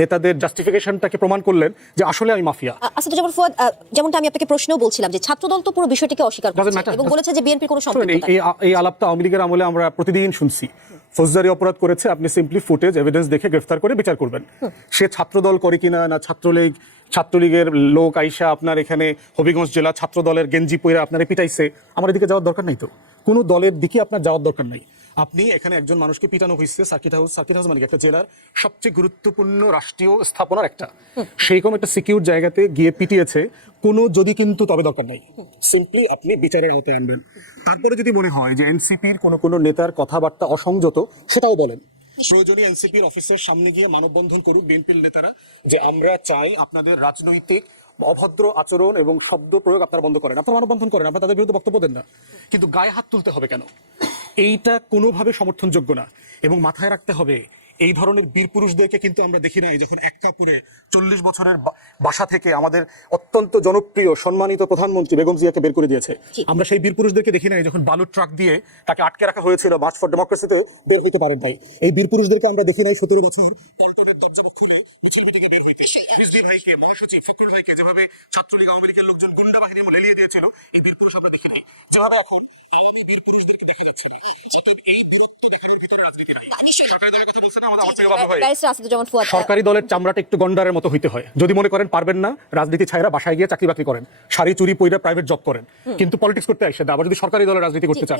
নেতাদের জাস্টিফিকেশনটাকে প্রমাণ করলেন যে আসলে আমি মাফিয়া। আসাদুজ্জামান ফুয়াদ, যেমনটা আমি আপনাকে প্রশ্নও বলছিলাম যে ছাত্রদল তো পুরো বিষয়টিকে অস্বীকার করছে এবং বলেছে যে বিএনপির কোনো সম্পৃক্ততা নেই। এই আলাপটা আওয়ামী লীগের আমলে আমরা প্রতিদিন শুনছি। ফৌজদারি অপরাধ করেছে, আপনি সিম্পলি ফুটেজ এভিডেন্স দেখে গ্রেফতার করে বিচার করবেন। সে ছাত্রদল করে কিনা না ছাত্রলীগের লোক আইসা আপনার এখানে হবিগঞ্জ জেলা ছাত্রদলের গেঞ্জি পইরা আপনারা পিটাইছে, আমার এদিকে যাওয়ার দরকার নাই। তো কোনো দলের দিকে আপনার যাওয়ার দরকার নাই। আপনি এখানে একজন মানুষকে পিটানো হয়েছে সার্কিট হাউস মানে একটা জেলার সবচেয়ে গুরুত্বপূর্ণ রাষ্ট্রীয় স্থাপনার একটা, সেইরকম একটা সিকিউর জায়গাতে গিয়ে পিটিয়েছে, কোনো যদি কিন্তু তবে দরকার নাই। সিম্পলি আপনি বিচারের আওতায় আনবেন। তারপরে যদি মনে হয় যে এনসিপির কোনো নেতার কথাবার্তা অসংযত, সেটাও বলেন। প্রয়োজনীয় এনসিপির অফিসের সামনে গিয়ে মানববন্ধন করুক বিএনপির নেতারা, যে আমরা চাই আপনাদের রাজনৈতিক অভদ্র আচরণ এবং শব্দ প্রয়োগ আপনারা বন্ধ করেন। আপনারা মানববন্ধন করেন, আপনারা তাদের বিরুদ্ধে বক্তব্য দেন না, কিন্তু গায়ে হাত তুলতে হবে কেন? এইটা কোনোভাবে সমর্থনযোগ্য না। এবং মাথায় রাখতে হবে, এই ধরনের বীর পুরুষদেরকে কিন্তু আমরা দেখি নাই যখন এক কাপড়ে 40 বছরের বাসা থেকে আমাদের অত্যন্ত জনপ্রিয় সম্মানিত প্রধানমন্ত্রী বেগম জিয়াকে বের করে দিয়েছে। আমরা সেই বীর পুরুষদেরকে দেখি নাই যখন বালুর ট্রাক দিয়ে তাকে আটকে রাখা হয়েছিল, মার্চ ফর ডেমোক্রেসিতে বের হইতে পারেন নাই। এই বীর পুরুষদেরকে আমরা দেখি নাই 17 বছর পল্টনের দরজা খুলে মিছিল মিটিংয়ে বের হইতে। রিজভী ভাইকে, মহাসচিব ফখরুল ভাইকে যেভাবে ছাত্রলীগ আওয়ামী লীগের লোকজন গুন্ডা বাহিনী লেলিয়ে দিয়েছিল, এই বীর পুরুষ আমরা দেখি নাই। যেভাবে এখন আওয়ামী বীর পুরুষদেরকে দেখা যাচ্ছে না। এই দূরত্ব দেখানোর ভিতরে রাজনীতি নাই। সরকারি দলের কথা বলছেন আমাদের সরকারি দলের চামড়াটা একটু গন্ডারের মতো হইতে হয়। যদি মনে করেন পারবেন না, রাজনীতি ছাইরা বাসায় গিয়ে চাকরি বাকরি করেন, শাড়ি চুরি পইরা প্রাইভেট জব করেন, কিন্তু পলিটিক্স করতে আসে না। আবার যদি সরকারি দলের রাজনীতি করতে চান,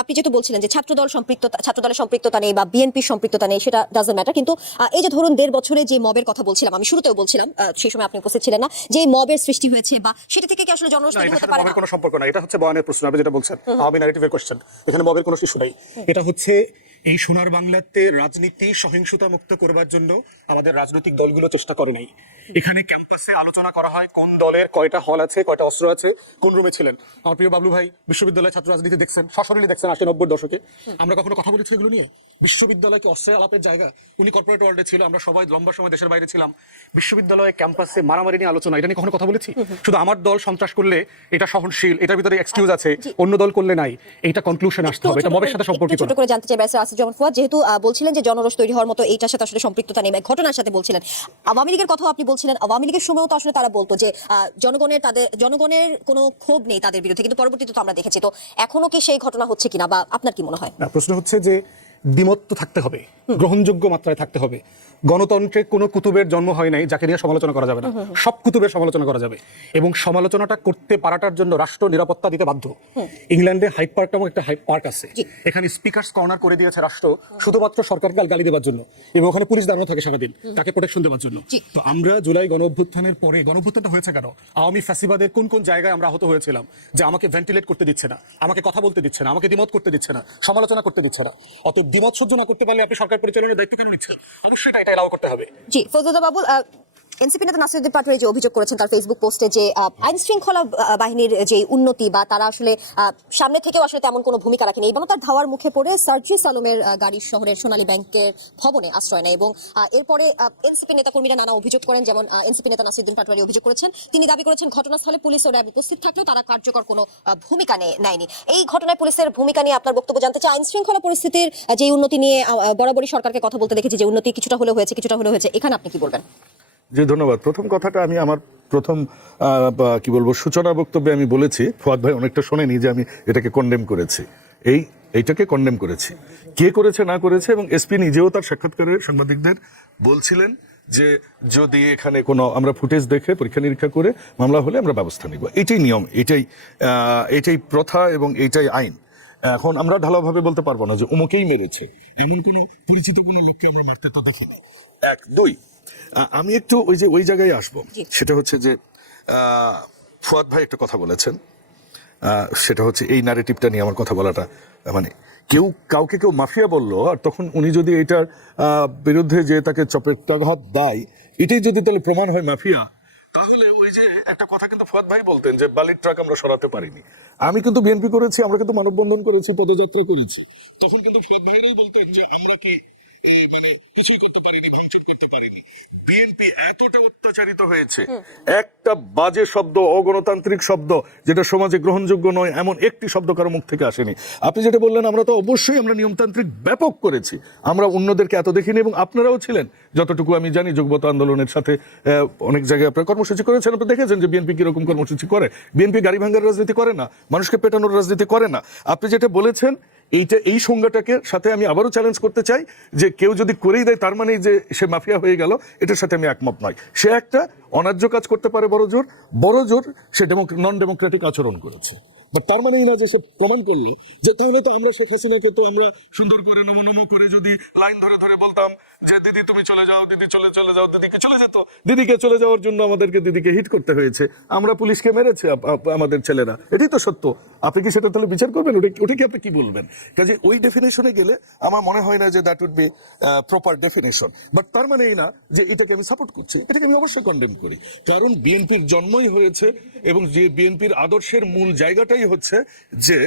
আপনি যেহেতু বলছিলেন যে ছাত্রদলের সম্পৃক্ততা নেই বা বিএনপির সম্পৃক্ততা নেই, সেটা ডাজন্ট ম্যাটার, কিন্তু এই যে ধরুন 1.5 বছরে যে মবের কথা বলছিলাম, আমি শুরুতেও বলছিলাম, সেই সময় আপনি উপস্থিত ছিলেন না, যে মবের সৃষ্টি হয়েছে বা সেটা থেকে কি আসলে জনরোষ তৈরি হতে পারে না? কোনো সম্পর্ক না। এটা হচ্ছে বয়ানের প্রশ্ন, আপনি যেটা বলছেন আওয়ামী ন্যারেটিভের কোশ্চেন। এখানে মবের কোনো ইস্যু নাই। এটা হচ্ছে এই সোনার বাংলাতে রাজনীতি সহিংসতা মুক্ত করবার জন্য আমাদের রাজনৈতিক দলগুলো চেষ্টা করে নাই। এখানে ক্যাম্পাসে আলোচনা করা হয় কোন দলের কয়টা হল আছে, কয়টা অস্ত্র আছে, কোন রুমে ছিলেন। আমার প্রিয় বাবলু ভাই বিশ্ববিদ্যালয়ের ছাত্র রাজনীতি দেখছেন, সশরীরে দেখছেন 80-90 দশকে। আমরা কখনো কথা বলেছি এগুলো নিয়ে? বিশ্ববিদ্যালয় কি অস্ত্রের আলাপের জায়গা? উনি কর্পোরেট ওয়ার্ল্ডে ছিল, আমরা সবাই লম্বা সময় দেশের বাইরে ছিলাম। বিশ্ববিদ্যালয়ে ক্যাম্পাসে মারামারি নিয়ে আলোচনা, এটা নিয়ে কখনো কথা বলেছি? শুধু আমার দল সন্ত্রাস করলে এটা সহনশীল, এটার ভিতরে এক্সকিউজ আছে, অন্য দল করলে নাই, এইটা কনক্লুশন আসতে হবে। এটা মবের সাথে সম্পর্কিত। ছোট করে জানতে চাই ব্যারিস্টার আসিফুজ্জামান ফুয়াদ, যেহেতু বলছিলেন যে জনরোষ তৈরি হওয়ার মতো এইটার সাথে আসলে সম্পৃক্ততা নেই, ঘটনার সাথে বলছিলেন, আওয়ামী লীগের কথাও আপনি বলছিলেন। আওয়ামী লীগের সময়ও তো আসলে তারা বলতো যে জনগণের কোনো ক্ষোভ নেই তাদের বিরুদ্ধে, কিন্তু পরবর্তীতে তো আমরা দেখেছি। তো এখনো কি সেই ঘটনা হচ্ছে কিনা, বা আপনার কি মনে হয়? না, প্রশ্ন হচ্ছে যে দ্বিমত তো থাকতে হবে, গ্রহণযোগ্য মাত্রায় থাকতে হবে। গণতন্ত্রে কোনো কুতুবের জন্ম হয় নাই যাকে নিয়ে সমালোচনা করা যাবে না। সব কুতুবের সমালোচনা করা যাবে, এবং সমালোচনাটা করতে পারাটার জন্য রাষ্ট্র নিরাপত্তা দিতে বাধ্য। ইংল্যান্ডে হাইড পার্ক নামক একটা পার্ক আছে, এখানে স্পিকার্স কর্নার করে দিয়েছে রাষ্ট্র শুধুমাত্র সরকারকে গালি দেওয়ার জন্য, এবং ওখানে পুলিশ দাঁড়ানো থাকে সারাদিন তাকে প্রোটেকশন দেওয়ার জন্য। তো আমরা জুলাই গণ অভ্যুত্থানের পরে, গণ অভ্যুত্থানটা হয়েছে কেন? আওয়ামী ফ্যাসিবাদের কোন কোন জায়গায় আমরা আহত হয়েছিলাম, যে আমাকে ভেন্টিলেট করতে দিচ্ছে না, আমাকে কথা বলতে দিচ্ছে না, আমাকে দ্বিমত করতে দিচ্ছে না, সমালোচনা করতে দিচ্ছে না। অত দ্বিমত সহ্য না করতে পারলে আপনি সরকার পরিচালনার দায়িত্ব কেন নিচ্ছেন? অবশ্যই এটা এলাও করতে হবে। জি, ফজলুদ্দিন বাবুল, এনসিপি নেতা নাসিরুদ্দিন পাটোয়ারি যে অভিযোগ করেছেন তার ফেসবুক পোস্টে, যে আইন শৃঙ্খলা বাহিনীর যে উন্নতি বা তারা আসলে সামনে থেকেও আসলে তেমন কোনো ভূমিকা রাখেনি, এবং তার ধাওয়ার মুখে পড়ে সার্জিস আলমের গাড়ি শহরের সোনালী ব্যাংকের ভবনে আশ্রয় নেয়, এবং এরপরে এনসিপি নেতাকর্মীরা নানা অভিযোগ করেন। যেমন এনসিপি নেতা নাসিরুদ্দিন পাটোয়ারি অভিযোগ করেছেন, তিনি দাবি করেছেন ঘটনাস্থলে পুলিশ ও র্যাব উপস্থিত থাকলেও তারা কার্যকর কোনো ভূমিকা নেয়নি। এই ঘটনায় পুলিশের ভূমিকা নিয়ে আপনার বক্তব্য জানতে চাই। আইন শৃঙ্খলা পরিস্থিতির যে উন্নতি নিয়ে বরাবরই সরকারকে কথা বলতে দেখেছি, যে উন্নতি কিছুটা হলেও হয়েছে, এখানে আপনি কি বলবেন? জি, ধন্যবাদ। প্রথম কথাটা আমি আমার প্রথম কি বলবো সূচনা বক্তব্যে আমি বলেছি, ফুয়াদ ভাই অনেকটা শোনেনি, যে আমি এটাকে কন্ডেম করেছি। এইটাকে কন্ডেম করেছি, কে করেছে না করেছে, এবং এসপি নিজেও তার সাক্ষাৎকারে সাংবাদিকদের বলছিলেন যে যদি এখানে কোনো আমরা ফুটেজ দেখে পরীক্ষা নিরীক্ষা করে মামলা হলে আমরা ব্যবস্থা নিব। এটাই নিয়ম, এটাই প্রথা এবং এইটাই আইন। এখন আমরা ঢালাওভাবে বলতে পারবো না যে উমুকেই মেরেছে, এমন কোনো পরিচিত কোনো লোককে আমরা মারতে তো দেখিনি। 1, 2 আমি একটু ওই জায়গায় আসবো। সেটা হচ্ছে যে ফুয়াদ ভাই একটা কথা বলেছেন, সেটা হচ্ছে এই ন্যারেটিভটা নিয়ে আমার কথা বলাটা, মানে কাউকে কেউ মাফিয়া বললো, আর তখন উনি যদি এটার বিরুদ্ধে যে তাকে চপেটাঘাত দেয়, এটাই যদি তাহলে প্রমাণ হয় মাফিয়া, তাহলে ওই যে একটা কথা কিন্তু ফুয়াদ ভাই বলতেন যে বালির ট্রাক আমরা সরাতে পারিনি। আমি কিন্তু বিএনপি করেছি, আমরা কিন্তু মানববন্ধন করেছি, পদযাত্রা করেছি, তখন কিন্তু ফুয়াদ ভাইরাই বলতেন যে আমরা কি মানে কিছুই করতে পারিনি, ভাঙচুর করতে পারিনি। বিএনপি এতটা অত্যাচারিত হয়েছে, একটা বাজে শব্দ, অগণতান্ত্রিক শব্দ যেটা সমাজে গ্রহণযোগ্য নয় এমন একটি শব্দ কারো মুখ থেকে আসেনি। আপনি যেটা বললেন, আমরা তো অবশ্যই আমরা নিয়মতান্ত্রিক ব্যাপক করেছি, আমরা অন্যদেরকে এত দেখিনি, এবং আপনারাও ছিলেন যতটুকু আমি জানি যোগবত আন্দোলনের সাথে অনেক জায়গায় আপনারা কর্মসূচি করেছেন, আপনি দেখেছেন যে বিএনপি কিরকম কর্মসূচি করে। বিএনপি গাড়ি ভাঙার রাজনীতি করে না, মানুষকে পেটানোর রাজনীতি করে না। আপনি যেটা বলেছেন এই সংজ্ঞাটাকে সাথে আমি আবারও চ্যালেঞ্জ করতে চাই যে কেউ যদি করেই দেয় তার মানেই যে সে মাফিয়া হয়ে গেল, এটার সাথে আমি একমত নয়। সে একটা অন্যায্য কাজ করতে পারে বড় জোর সে নন ডেমোক্রেটিক আচরণ করেছে, বাট তার মানেই না যে সে প্রমাণ করলো যে তাহলে তো আমরা শেখ হাসিনাকে তো আমরা সুন্দর করে নমো করে যদি লাইন ধরে ধরে বলতাম যে দিদি তুমি চলে যাও, দিদি চলে যাও, দিদিকে চলে যেত। দিদিকে চলে যাওয়ার জন্য আমাদেরকে দিদিকে হিট করতে হয়েছে, আমরা পুলিশকে মেরেছে আমাদের ছেলেরা, এটাই তো সত্য। আপনি কি সেটা তাহলে বিচার করবেন? ওটা কি আপনি কি বলবেন? কাজে ওই ডেফিনেশনে গেলে আমার মনে হয় না যে that would be proper definition. But তার মানে এই না যে এটাকে আমি সাপোর্ট করছি, এটাকে আমি অবশ্যই কন্ডেম করি, কারণ বিএনপির জন্মই হয়েছে এবং যে বিএনপির আদর্শের মূল জায়গাটাই হচ্ছে যে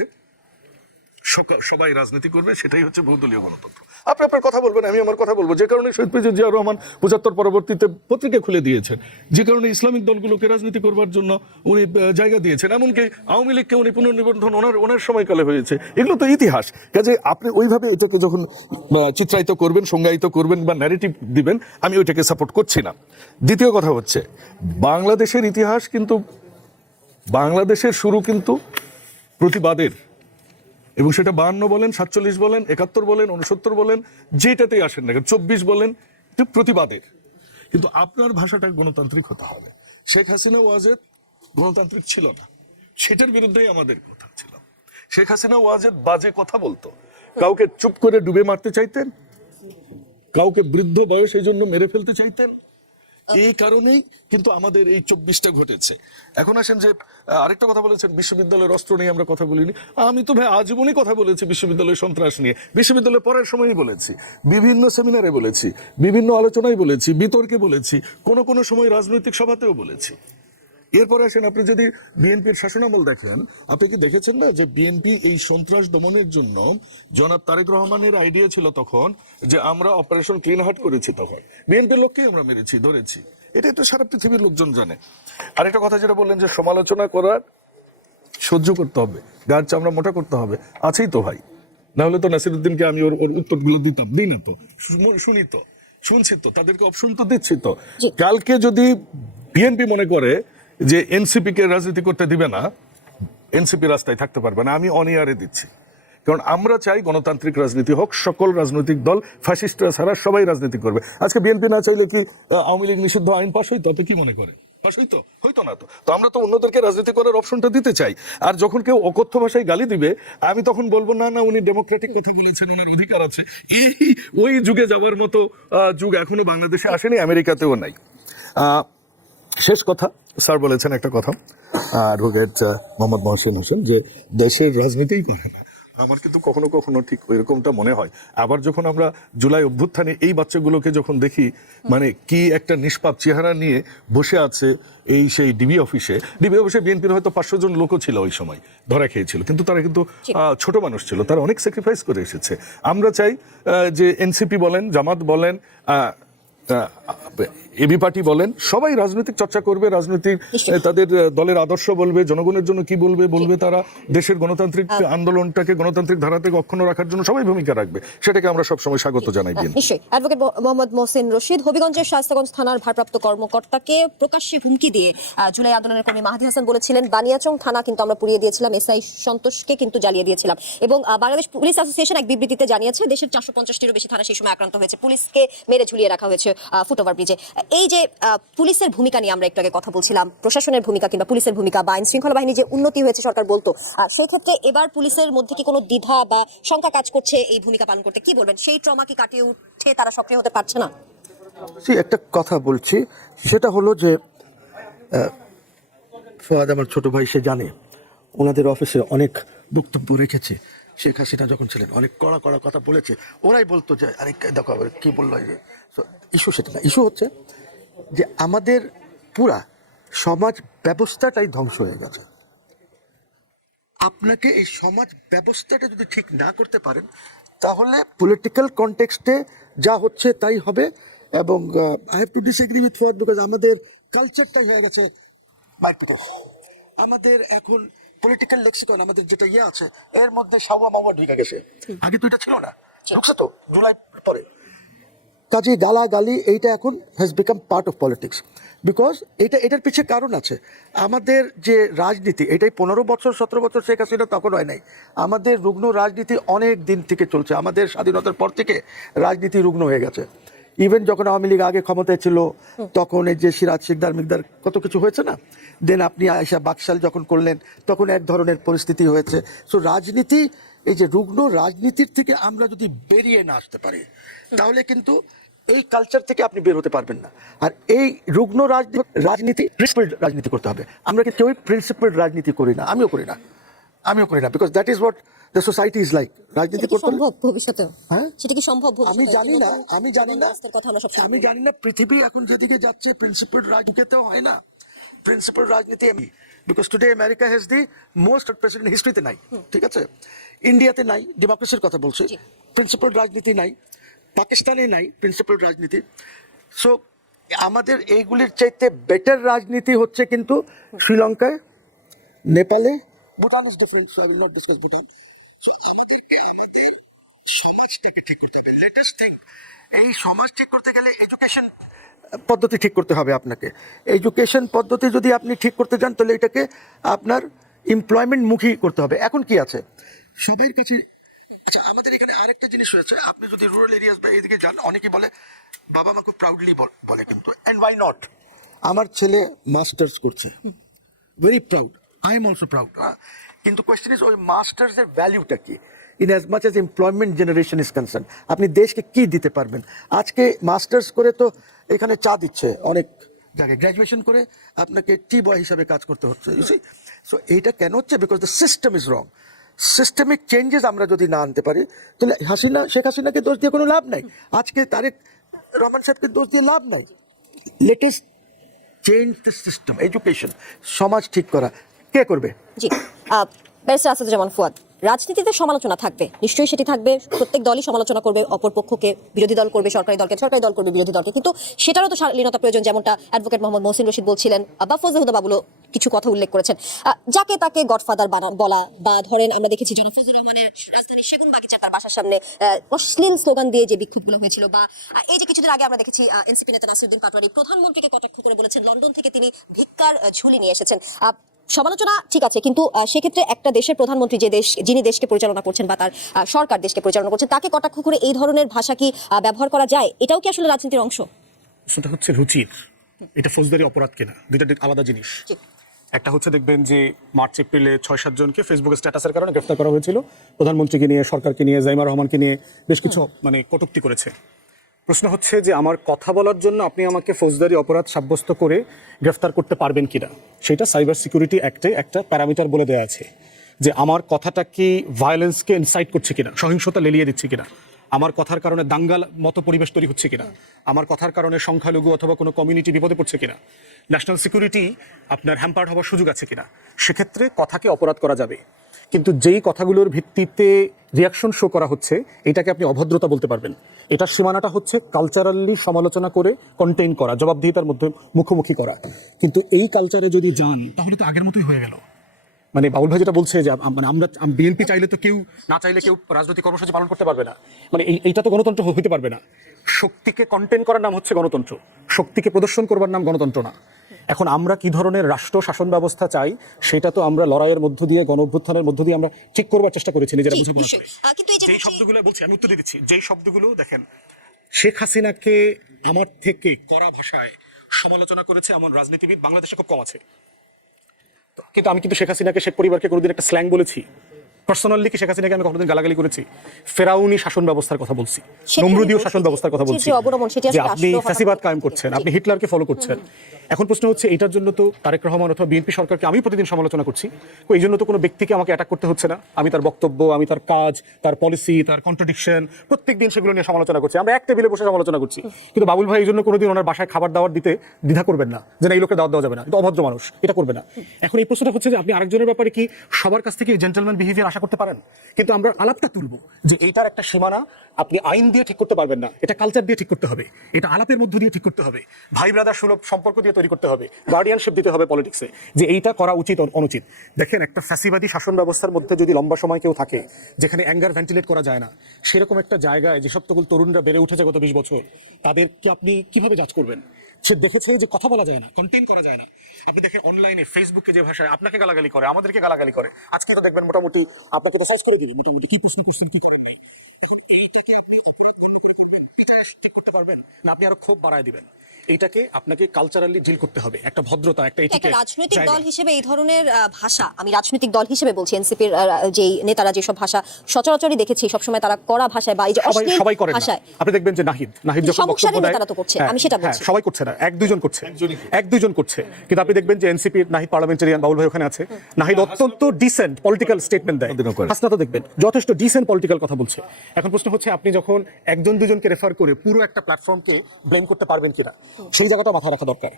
সবাই রাজনীতি করবে, সেটাই হচ্ছে বহুদলীয় গণতন্ত্র। আপনি আপনার কথা বলবেন, আমি আমার কথা বলবো, যে কারণে শহীদ প্রেসিডেন্ট জিয়া রহমান ৭৫ পরবর্তীতে পত্রিকা খুলে দিয়েছেন, যে কারণে ইসলামিক দলগুলোকে রাজনীতি করবার জন্য উনি জায়গা দিয়েছেন, এমনকি আওয়ামী লীগকে উনি পুনর্নিবন্ধন ওনার সময়কালে হয়েছে। এগুলো তো ইতিহাস। কাজে আপনি ওইভাবে এটাকে যখন চিত্রায়িত করবেন, সংজ্ঞায়িত করবেন বা ন্যারেটিভ দিবেন, আমি ওইটাকে সাপোর্ট করছি না। দ্বিতীয় কথা হচ্ছে, বাংলাদেশের ইতিহাস কিন্তু, বাংলাদেশের শুরু কিন্তু প্রতিবাদের, এবং সেটা 52 বলেন, 47 বলেন, 71 বলেন, 69 বলেন, যেটাতেই আসেন না, 24 বলেন, প্রতিবাদের। কিন্তু আপনার ভাষাটা গণতান্ত্রিক হতে হবে। শেখ হাসিনা ওয়াজেদ গণতান্ত্রিক ছিল না, সেটার বিরুদ্ধেই আমাদের কথা ছিল। শেখ হাসিনা ওয়াজেদ বাজে কথা বলতো, কাউকে চুপ করে ডুবে মারতে চাইতেন, কাউকে বৃদ্ধ বয়স এই জন্য মেরে ফেলতে চাইতেন। এই কারণেই কিন্তু আমাদের এই 24টা ঘটেছে। এখন আসেন যে আরেকটা কথা বলেছেন, বিশ্ববিদ্যালয়ের অস্ত্র নিয়ে আমরা কথা বলিনি। আমি তো ভাই আজীবনই কথা বলেছি বিশ্ববিদ্যালয়ের সন্ত্রাস নিয়ে, বিশ্ববিদ্যালয়ে পড়ার সময়ই বলেছি, বিভিন্ন সেমিনারে বলেছি, বিভিন্ন আলোচনায় বলেছি, বিতর্কে বলেছি, কোনো সময় রাজনৈতিক সভাতেও বলেছি। এরপরে আসেন, আপনি যদি বিএনপির শাসনামল দেখেন, আপনি কি দেখেছেন না যে বিএনপি এই সন্ত্রাস দমনের জন্য জনাব তারেক রহমানের আইডিয়া ছিল তখন যে আমরা অপারেশন ক্লিন হার্ট করেছি, তখন বিএনপির লোককেই আমরা মেরেছি, ধরেছি। এটা তো সারা পৃথিবীর লোকজন জানে। আরেকটা কথা যেটা বললেন যে সমালোচনা করার সহ্য করতে হবে, গায়ের চামড়া মোটা করতে হবে, আছেই তো ভাই, না হলে তো নাসিরুদ্দিনকে আমি ওর উত্তরগুলো দিই না তো, শুনছি তো, তাদেরকে অপশন তো দিচ্ছি তো। কালকে যদি বিএনপি মনে করে যে এনসিপি কে রাজনীতি করতে দিবে না, এনসিপি রাস্তায় থাকতে পারবে না, আমি অনিয়ারে দিচ্ছি। কারণ আমরা চাই গণতান্ত্রিক রাজনীতি হোক, সকল রাজনৈতিক দল, ফ্যাসিস্টরা ছাড়া সবাই রাজনীতি করবে। আজকে বিএনপি না চাইলে কি আওয়ামী লীগ নিষিদ্ধ আইন পাশ হইতো? আপনি কি মনে করেন পাশ হইতো? হইতো না তো। তো আমরা তো অন্যদেরকে রাজনীতি করার অপশনটা দিতে চাই। আর যখন কেউ অকথ্য ভাষায় গালি দিবে, আমি তখন বলবো না উনি ডেমোক্রেটিক কথা বলেছেন, ওনার অধিকার আছে। ওই যুগে যাবার মতো যুগ এখনো বাংলাদেশে আসেনি, আমেরিকাতেও নাই। শেষ কথা, স্যার বলেছেন একটা কথা, অ্যাডভোকেট মোহাম্মদ মহসিন হোসেন, যে দেশের রাজনীতিই করে না। আমার কিন্তু কখনো কখনো ঠিক ওইরকমটা মনে হয়। আবার যখন আমরা জুলাই অভ্যুত্থানে এই বাচ্চাগুলোকে যখন দেখি, মানে কি একটা নিষ্পাপ চেহারা নিয়ে বসে আছে এই সেই ডিবি অফিসে বিএনপির হয়তো 500 জন লোকও ছিল ওই সময়, ধরা খেয়েছিল, কিন্তু তারা কিন্তু ছোট মানুষ ছিল, তারা অনেক স্যাক্রিফাইস করে এসেছে। আমরা চাই যে এনসিপি বলেন, জামাত বলেন, এবি পার্টি বলেন, সবাই রাজনৈতিক চর্চা করবে, রাজনৈতিক তাদের দলের আদর্শ বলবে, জনগণের জন্য কি বলবে তারা দেশের গণতান্ত্রিক আন্দোলনটাকে গণতান্ত্রিক ধারা থেকে অক্ষুণ্ণ রাখার জন্য সবাই ভূমিকা রাখবে, সেটাকে আমরা সবসময় স্বাগত জানাই। নিশ্চয়ই। অ্যাডভোকেট মোহাম্মদ মহসিন রশিদ, হবিগঞ্জের শায়েস্তাগঞ্জ থানার ভারপ্রাপ্ত কর্মকর্তাকে প্রকাশ্যে হুমকি দিয়ে জুলাই আন্দোলনের কর্মী মাহাদি হাসান বলেছিলেন, বানিয়াচং থানা কিন্তু আমরা পুড়িয়ে দিয়েছিলাম, এসআই সন্তোষকে কিন্তু জ্বালিয়ে দিয়েছিলাম। এবং বাংলাদেশ পুলিশ অ্যাসোসিয়েশন এক বিবৃতিতে জানিয়েছে দেশের 450টিরও বেশি থানা সেই সময় আক্রান্ত হয়েছে, পুলিশকে মেরে ঝুলিয়ে রাখা হয়েছে ফুটওভার ব্রিজে। এই যে পুলিশের ভূমিকা নিয়ে আমরা একটু আগে কথা বলছিলাম, প্রশাসনের ভূমিকা কিংবা পুলিশের ভূমিকা বা আইন শৃঙ্খলা বাহিনী যে উন্নতি হয়েছে সরকার বলতো, সেই ক্ষেত্রে এবার পুলিশের মধ্যে কি কোনো দ্বিধা বা শঙ্কা কাজ করছে এই ভূমিকা পালন করতে? কি বলবেন, সেই ট্রমা কি কাটিয়ে উঠে তারা সক্রিয় হতে পারছে না? একটা কথা বলছি, সেটা হলো যে ফোয়াদ আমার ছোট ভাই, সে জানে ওনাদের অফিসে অনেক বক্তব্য রেখেছে। শেখ হাসিনা যখন ছিলেন অনেক কড়া কথা বলেছে, ওরাই বলতো যে আরে দেখো কি বললো। ইস্যু সেটা না, ইস্যু হচ্ছে যে আমাদের পুরা সমাজ ব্যবস্থাটাই ধ্বংস হয়ে গেছে। আপনাকে এই সমাজ ব্যবস্থাটা যদি ঠিক না করতে পারেন, তাহলে পলিটিক্যাল কনটেক্সটে যা হচ্ছে তাই হবে, এবং I have to disagree with Fuad because আমাদের কালচারটাই হয়ে গেছে মারপিটের। আমাদের এখন পলিটিক্যাল লেক্সিকন আমাদের যেটা আছে এর মধ্যে সাওয়া মাওয়া ঢুকে গেছে, আগে তো এটা ছিল না, ঢুকছে তো জুলাই পরে। কাজে গালাগালি এইটা এখন has become part of politics because এটার পিছিয়ে কারণ আছে। আমাদের যে রাজনীতি এটাই 15 বছর 17 বছর শেখ হাসিনা তখন হয় নাই, আমাদের রুগ্ন রাজনীতি অনেক দিন থেকে চলছে, আমাদের স্বাধীনতার পর থেকে রাজনীতি রুগ্ন হয়ে গেছে। ইভেন যখন আওয়ামী লীগ আগে ক্ষমতায় ছিল তখন এই যে সিরাজ শিকদার মিকদার কত কিছু হয়েছে না, দেন আপনি আয়েশা বাকশাল যখন করলেন তখন এক ধরনের পরিস্থিতি হয়েছে। সো রাজনীতি, এই যে রুগ্ন রাজনীতির থেকে আমরা যদি বেরিয়ে না আসতে পারি তাহলে কিন্তু এই কালচার থেকে আপনি বের হতে পারবেন না। আর এই রুগ্ন রাজনীতি প্রিন্সিপাল রাজনীতি করতে হবে। আমরা কি কেউই প্রিন্সিপাল রাজনীতি করি না, আমিও করি না because that is what the society is like. রাজনীতি করতে সম্ভব ভবিষ্যতে? হ্যাঁ, সেটা কি সম্ভব ভবিষ্যতে? আমি জানি না পৃথিবী এখন যেদিকে যাচ্ছে প্রিন্সিপাল রাজনীতিতেও হয় না প্রিন্সিপাল রাজনীতি। Because today America has the most president হিস্ট্রিতে নাই, ঠিক আছে, ইন্ডিয়াতে নাই, ডেমোক্রেসির কথা বলছি, প্রিন্সিপাল রাজনীতি নাই, পাকিস্তানে নাই প্রিন্সিপাল রাজনীতি। সো আমাদের এইগুলির চাইতে বেটার রাজনীতি হচ্ছে কিন্তু শ্রীলঙ্কায়, নেপালে, Bhutan is different, so I will not discuss Bhutan. So আমাদের সমাজটাকে ঠিক করতে হবে। লেটেস্ট থিং, এই সমাজ ঠিক করতে গেলে এডুকেশন পদ্ধতি ঠিক করতে হবে আপনাকে। এডুকেশন পদ্ধতি যদি আপনি ঠিক করতে যান তাহলে এটাকে আপনার এমপ্লয়মেন্ট মুখী করতে হবে। এখন কি আছে সবার কাছে, আচ্ছা আমাদের এখানে আরেকটা জিনিস হয়েছে, আপনি যদি রুরাল এরিয়াস বা এইদিকে যান অনেকে বলে বাবা মা খুব প্রাউডলি বলে, কিন্তু এন্ড ওয়াই নট, আমার ছেলে মাস্টার্স করছে, very proud, I am also proud. কিন্তু কোয়েশ্চেন ইজ ওই মাস্টার্সের ভ্যালুটা কি in as much as employment generation is concern. আপনি দেশকে কি দিতে পারবেন? আজকে মাস্টার্স করে তো এখানে চা দিচ্ছে অনেক জায়গায়, গ্র্যাজুয়েশন করে আপনাকে টি বয় হিসাবে কাজ করতে হচ্ছে। ইউ সি, সো এইটা কেন হচ্ছে? Because the system is wrong. Systemic changes আমরা যদি না আনতে পারি তাহলে শেখ হাসিনাকে দোষ দিয়ে কোনো লাভ নাই, আজকে তারেক রহমান সাহেবকে দোষ দিয়ে লাভ নাই। Latest change the system, education, সমাজ ঠিক করা কে করবে? জি, ব্যারিস্টার আসাদুজ্জামান ফুয়াদ, রাজনীতিতে সমালোচনা থাকবে, নিশ্চয়ই সেটি থাকবে, প্রত্যেক দলই সমালোচনা করবে অপর পক্ষকে, বিরোধী দল করবে সরকারি দল করবে বিরোধী দলকে, কিন্তু সেটারও তো শালীনতা প্রয়োজন, যেমনটা অ্যাডভোকেট মোহাম্মদ মহসিন রশিদ বলছিলেন বা ফজলে হুদা বাবুলও কিছু কথা উল্লেখ করেছেন। যাকে তাকে গডফাদার বলা, বা ধরেন আমরা দেখেছি জনাব ফজলুর রহমানের রাজধানীর সেগুন বাগিচা তার বাসার সামনে অশ্লীল স্লোগান দিয়ে যে বিক্ষোভগুলো হয়েছিল, বা এই যে কিছুদিন আগে আমরা দেখেছি এনসিপি নেতা নাসিরুদ্দিন পাটোয়ারি প্রধানমন্ত্রীকে কটাক্ষ করে বলেছেন লন্ডন থেকে তিনি ভিক্ষার ঝুলি নিয়ে এসেছেন। সমালোচনা ঠিক আছে, কিন্তু সেক্ষেত্রে একটা দেশের প্রধানমন্ত্রী যিনি দেশকে পরিচালনা করছেন বা তার সরকার দেশকে পরিচালনা করছেন, তাকে কটাক্ষ করে এই ধরনের ভাষা কি ব্যবহার করা যায়? এটাও কি আসলে রাজনীতির অংশ? সেটা হচ্ছে রুচির, এটা ফৌজদারি অপরাধ কিনা, দুইটা আলাদা জিনিস। একটা হচ্ছে দেখবেন যে মার্চ এপ্রিলে 6-7 জনকে ফেসবুকে স্ট্যাটাসের কারণে গ্রেফতার করা হয়েছিল, প্রধানমন্ত্রীকে নিয়ে, সরকারকে নিয়ে, জাইমা রহমানকে নিয়ে বেশ কিছু কটূক্তি করেছে। প্রশ্ন হচ্ছে যে আমার কথা বলার জন্য আপনি আমাকে ফৌজদারি অপরাধ সাব্যস্ত করে গ্রেফতার করতে পারবেন কিনা, সেটা সাইবার সিকিউরিটি অ্যাক্টে একটা প্যারামিটার বলে দেওয়া আছে, যে আমার কথাটা কি ভায়োলেন্সকে ইনসাইট করছে কিনা, সহিংসতা লেলিয়ে দিচ্ছে কিনা, আমার কথার কারণে দাঙ্গাল মতো পরিবেশ তৈরি হচ্ছে কিনা, আমার কথার কারণে সংখ্যালঘু অথবা কোনো কমিউনিটি বিপদে পড়ছে কিনা, ন্যাশনাল সিকিউরিটি আপনার হ্যাম্পার্ড হওয়ার সুযোগ আছে কিনা, সেক্ষেত্রে কথাকে অপরাধ করা যাবে। কিন্তু যেই কথাগুলোর ভিত্তিতে রিয়াকশন শো করা হচ্ছে এটাকে আপনি অভদ্রতা বলতে পারবেন। এটার সীমানাটা হচ্ছে কালচারালি সমালোচনা করে কন্টেইন করা, জবাবদিহিতার মধ্যে মুখোমুখি করা। কিন্তু এই কালচারে যদি যান তাহলে তো আগের মতোই হয়ে গেল। বাবুল ভাই যেটা বলছে যে আমরা বিএনপি চাইলে তো কেউ না চাইলে কেউ রাজনৈতিক কর্মসূচি পালন করতে পারবে না, এইটা তো গণতন্ত্র হতে পারবে না। শক্তিকে কন্টেইন করার নাম হচ্ছে গণতন্ত্র, শক্তিকে প্রদর্শন করবার নাম গণতন্ত্র না। এখন আমরা কি ধরনের রাষ্ট্র শাসন ব্যবস্থা চাই সেটা তো আমরা লড়াইয়ের মধ্য দিয়ে, গণঅভ্যুত্থানের মধ্য দিয়ে আমরা ঠিক করবার চেষ্টা করেছি নিজেরা বোঝাপড়া করে। যেই শব্দগুলো বলছি আমি উত্তর দিচ্ছি, যেই শব্দগুলো দেখেন শেখ হাসিনাকে আমার থেকে কড়া ভাষায় সমালোচনা করেছে এমন রাজনীতিবিদ বাংলাদেশে খুব কম আছে। কিন্তু আমি কিন্তু শেখ হাসিনাকে, শেখ পরিবারকে কোনোদিন একটা স্ল্যাং বলেছি? পার্সোনালি কি শেখ হাসিনাকে আমি কোনোদিন গালাগালি করেছি? ফেরাউনি শাসন ব্যবস্থার কথা বলছি, নমরুদীয় শাসন ব্যবস্থার কথা বলছি, যে আপনি ফ্যাসিবাদ কায়েম করছেন, আপনি হিটলারকে ফলো করছেন। এখন প্রশ্ন হচ্ছে এটার জন্য তো তারেক রহমান অথবা বিএনপি সরকারকে আমি প্রতিদিন সমালোচনা করছি, এই জন্য তো কোনো ব্যক্তিকে আমাকে অ্যাটাক করতে হচ্ছে না। আমি তার বক্তব্য, আমি তার কাজ, তার পলিসি, তার কন্ট্রাডিকশন প্রত্যেকদিন সেগুলো নিয়ে সমালোচনা করছি, আমরা এক টেবিলে বসে সমালোচনা করছি। কিন্তু বাবুল ভাই এই জন্য কোনোদিন ওনার বাসায় খাবার দাবার দিতে দ্বিধা করবেন না, যে না এই লোককে দাওয়াত দেওয়া যাবে না, এটা অভদ্র মানুষ, এটা করবে না। এখন এই প্রশ্নটা হচ্ছে যে আপনি আরেকজনের ব্যাপারে কি সবার কাছ থেকে জেন্টলম্যান বিহেভিয়ার আশা ভাষা করতে পারেন, কিন্তু আমরা আলাপটা তুলবো যে এইটার একটা সীমানা আপনি আইন দিয়ে ঠিক করতে পারবেন না, এটা কালচার দিয়ে ঠিক করতে হবে, এটা আলাপের মধ্য দিয়ে ঠিক করতে হবে, ভাই ব্রাদার সুলভ সম্পর্ক দিয়ে তৈরি করতে হবে, গার্ডিয়ানশিপ দিতে হবে পলিটিক্সে, যে এইটা করা উচিত অনুচিত। দেখেন, একটা ফ্যাসিবাদী শাসন ব্যবস্থার মধ্যে যদি লম্বা সময় কেউ থাকে, যেখানে অ্যাঙ্গার ভেন্টিলেট করা যায় না, সেরকম একটা জায়গায় যেসব তরুণরা বেড়ে উঠেছে গত 20 বছর, তাদেরকে আপনি কিভাবে জাজ করবেন? সে দেখেছে যে কথা বলা যায় না, কন্টেন্ট করা যায় না। আপনি দেখেন অনলাইনে ফেসবুকে যে ভাষায় আপনাকে গালাগালি করে, আমাদেরকে গালাগালি করে, আজকে তো দেখবেন মোটামুটি আপনাকে তো সার্চ করে দিবে মোটামুটি কি প্রশ্ন করছেন কি করেন নাই। এইটাকে আপনি এটা ঠিক করতে পারবেন না, আপনি আরো ক্ষোভ বাড়ায় দিবেন। এইটাকে আপনাকে কালচারালি ডিল করতে হবে, একটা ভদ্রতা, একটা একটা এটিকেট। রাজনৈতিক দল হিসেবে এই ধরনের ভাষা, আমি রাজনৈতিক দল হিসেবে বলছি, এনসিপির যেই নেতারা যেসব ভাষা সচরাচরই দেখেছি সবসময় তারা কড়া ভাষায় বা এই যে সবাই অশ্লীল সবাই করেন না। ভাষায়, আপনি দেখবেন যে নাহিদ যখন সব বক্তব্য সারির দেয়, নেতারা তো করছে, হ্যাঁ, আমি সেটা হ্যাঁ, বলছি। সবাই করছে না, এক দুইজন করছে, কিন্তু আপনি দেখবেন যে এনসিপি নাহিদ পার্লামেন্টারিয়ান বাউল ভাই ওখানে আছে, নাহিদ অত্যন্ত ডিসেন্ট পলিটিক্যাল স্টেটমেন্ট দেয়, হাসনাতও দেখবেন যথেষ্ট ডিসেন্ট পলিটিক্যাল কথা বলছে। এখন প্রশ্ন হচ্ছে আপনি যখন একজন দুজনকে রেফার করে পুরো একটা প্ল্যাটফর্মকে ব্লেম করতে পারবেন কিনা, সেই জায়গাটা মাথায় রাখা দরকার।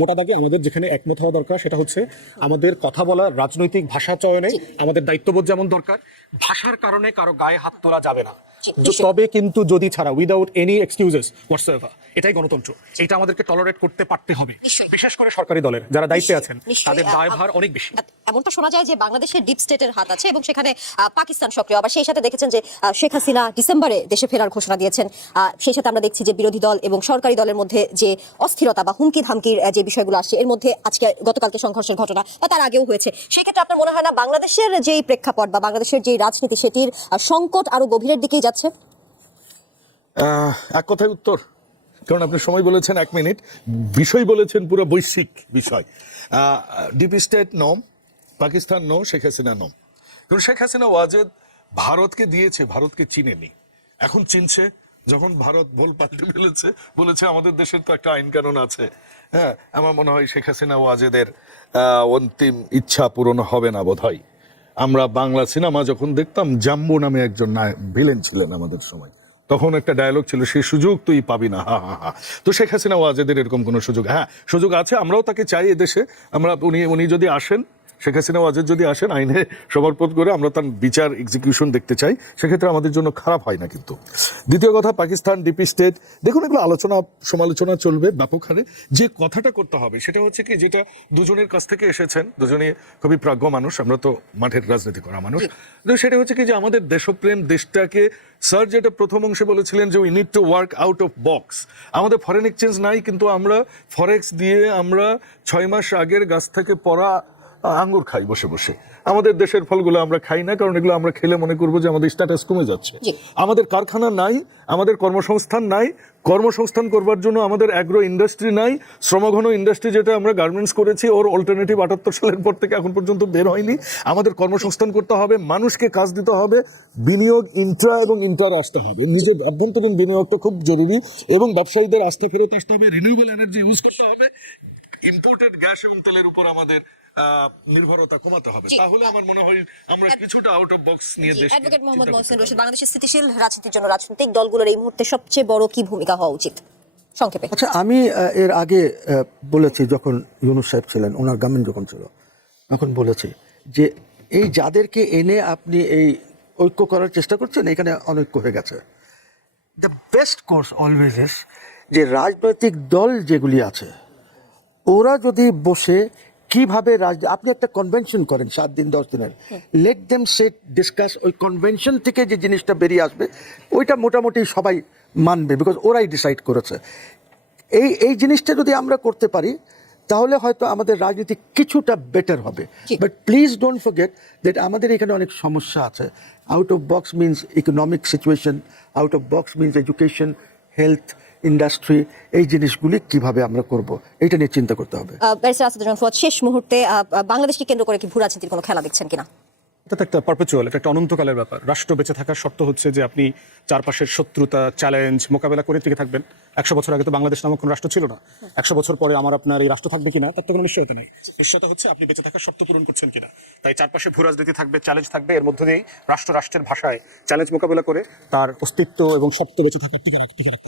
মোটা দাগে আমাদের যেখানে একমত হওয়া দরকার সেটা হচ্ছে আমাদের কথা বলার রাজনৈতিক ভাষা চয়নে আমাদের দায়িত্ববোধ যেমন দরকার, ভাষার কারণে কারো গায়ে হাত তোলা যাবে না, তবে কিন্তু যদি ছাড়া উইদাউট এনি এক্সকিউজেস হোয়াটসএভার, এটাই গণতন্ত্র। এটা আমাদেরকে টলারেট করতে পারতে হবে, বিশেষ করে সরকারি দলের যারা দায়িত্বে আছেন, তাদের দায়ভার অনেক বেশি। এমনটা শোনা যায় যে বাংলাদেশের ডিপ স্টেটের হাত আছে এবং সেখানে পাকিস্তান সক্রিয়। আবার সেই সাথে দেখেছেন যে শেখ হাসিনা ডিসেম্বরে দেশে ফেরার ঘোষণা দিয়েছেন। সেই সাথে আমরা দেখছি যে বিরোধী দল এবং সরকারি দলের মধ্যে যে অস্থিরতা বা হুমকি ধামকির যে বিষয়গুলো আসছে, এর মধ্যে আজকে গতকালকে সংঘর্ষের ঘটনা বা তার আগেও হয়েছে। সেক্ষেত্রে আপনার মনে হয় না বাংলাদেশের যেই প্রেক্ষাপট বা বাংলাদেশের যে রাজনীতি, সেটির সংকট আরো গভীরের দিকেই যাচ্ছে? এক কথায় উত্তর, কারণ আপনি সময় বলেছেন 1 মিনিট, বিষয় বলেছেন পুরো বৈশ্বিক বিষয়। ডিপ স্টেট নম, পাকিস্তান নো, শেখ হাসিনা নম। কারণ শেখ হাসিনা ওয়াজেদ ভারতকে দিয়েছে, ভারতকে চিনেনি, এখন চিনছে। যখন ভারত ভুল পাল্টে ফেলেছে, বলেছে আমাদের দেশের তো একটা আইন কানুন আছে। হ্যাঁ, আমার মনে হয় শেখ হাসিনা ওয়াজেদের অন্তিম ইচ্ছা পূরণ হবে না বোধহয়। আমরা বাংলা সিনেমা যখন দেখতাম, জাম্বু নামে একজন ভিলেন ছিলেন আমাদের সময়, তখন একটা ডায়লগ ছিল, সেই সুযোগ তুই পাবি না, হা হা হা। তো শেখ হাসিনা ওয়াজেদের এরকম কোনো সুযোগ, হ্যাঁ সুযোগ আছে, আমরাও তাকে চাই এদেশে। আমরা উনি যদি আসেন, শেখ হাসিনা ওয়াজেদ যদি আসেন, আইনে সমর্পণ করে আমরা তার বিচার এক্সিকিউশন দেখতে চাই, সেক্ষেত্রে আমাদের জন্য খারাপ হয় না। কিন্তু দ্বিতীয় কথা, পাকিস্তান ডিপি স্টেট, দেখুন এগুলো আলোচনা সমালোচনা চলবে ব্যাপক হারে। যে কথাটা করতে হবে সেটা হচ্ছে কি, যেটা দুজনের কাছ থেকে এসেছেন, দুজনে খুবই প্রাজ্ঞ মানুষ, আমরা তো মাঠের রাজনীতি করা মানুষ, তো সেটা হচ্ছে কি যে আমাদের দেশপ্রেম, দেশটাকে, স্যার যেটা প্রথম অংশে বলেছিলেন যে we need to work out of box. আমাদের ফরেন এক্সচেঞ্জ নাই, কিন্তু আমরা ফরেক্স দিয়ে আমরা 6 মাস আগের গাছ থেকে পড়া আঙ্গুর খাই বসে বসে। আমাদের দেশের ফলগুলো আমরা খাই না, কারণ এগুলো আমরা খেলে মনে করবো যে আমাদের স্ট্যাটাস কমে যাচ্ছে। আমাদের কারখানা নাই, আমাদের কর্মসংস্থান নাই, কর্মসংস্থান করবার জন্য আমাদের অ্যাগ্রো ইন্ডাস্ট্রি নাই, শ্রমঘন ইন্ডাস্ট্রি যেটা আমরা গার্মেন্টস করেছি, ওর অল্টারনেটিভ 78 সালের পর থেকে এখন পর্যন্ত বের হয়নি। আমাদের কর্মসংস্থান করতে হবে, মানুষকে কাজ দিতে হবে, বিনিয়োগ ইন্ট্রা এবং ইন্টার আসতে হবে, নিজের আভ্যন্তরীণ বিনিয়োগটা খুব জরুরি, এবং ব্যবসায়ীদের আস্থা ফেরত আসতে হবে, রিনিউয়েবল এনার্জি ইউজ করতে হবে, ইম্পোর্টেড গ্যাস এবং তেলের উপর আমাদের নির্ভরতা কমাতে হবে। তাহলে আমার মনে হয় আমরা কিছুটা আউট অফ বক্স নিয়ে দেশ। অ্যাডভোকেট মোহাম্মদ মহসিন রশিদ, বাংলাদেশের স্থিতিশীল রাজনীতির জন্য রাজনৈতিক দলগুলোর এই মুহূর্তে সবচেয়ে বড় কি ভূমিকা হওয়া উচিত সংক্ষেপে? আচ্ছা, আমি এর আগে বলেছি, যখন ইউনূস সাহেব ছিলেন, ওনার গভর্নমেন্ট যখন ছিল, তখন বলেছি যে এই যাদেরকে এনে আপনি এই ঐক্য করার চেষ্টা করছেন, এখানে অনৈক্য হয়ে গেছে। The best course always is যে রাজনৈতিক দল যেগুলি আছে, ওরা যদি বসে কিভাবে আপনি একটা কনভেনশন করেন 7 দিন 10 দিনের, লেট দেম সেট ডিসকাস, ওই কনভেনশন থেকে যে জিনিসটা বেরিয়ে আসবে ওইটা মোটামুটি সবাই মানবে, বিকজ ওরাই ডিসাইড করেছে। এই জিনিসটা যদি আমরা করতে পারি, তাহলে হয়তো আমাদের রাজনীতি কিছুটা বেটার হবে। But please don't forget that আমাদের এখানে অনেক সমস্যা আছে। Out of box means economic situation, out of box means education, health, industry, এই জিনিসগুলি কিভাবে আমরা করব, এটা নিয়ে চিন্তা করতে হবে। ব্যারিস্টার আসাদুজ্জামান ফুয়াদ, শেষ মুহূর্তে বাংলাদেশকে কেন্দ্র করে কি ভূ রাজনীতির কোনো খেলা দেখছেন কিনা? এটা তো একটা পারপেচুয়াল, এটা একটা অনন্তকালের ব্যাপার। রাষ্ট্র বেঁচে থাকার শর্ত হচ্ছে যে আপনি চারপাশের শত্রুতা, চ্যালেঞ্জ মোকাবেলা করে টিকে থাকবেন। 100 বছর আগে তো বাংলাদেশ নামক কোনো রাষ্ট্র ছিল না। 100 বছর পরে আমার আপনার এই রাষ্ট্র থাকবে কিনা, তার তো কোনো নিশ্চয়তা নেই। নিশ্চয়তা হচ্ছে আপনি বেঁচে থাকার শর্ত পূরণ করছেন কিনা। তাই চারপাশে ভূ রাজনীতি থাকবে, চ্যালেঞ্জ থাকবে, এর মধ্যে দিয়েই রাষ্ট্রের ভাষায় চ্যালেঞ্জ মোকাবেলা করে তার অস্তিত্ব এবং শর্ত বেঁচে থাকার টিকে রাখতে হবে।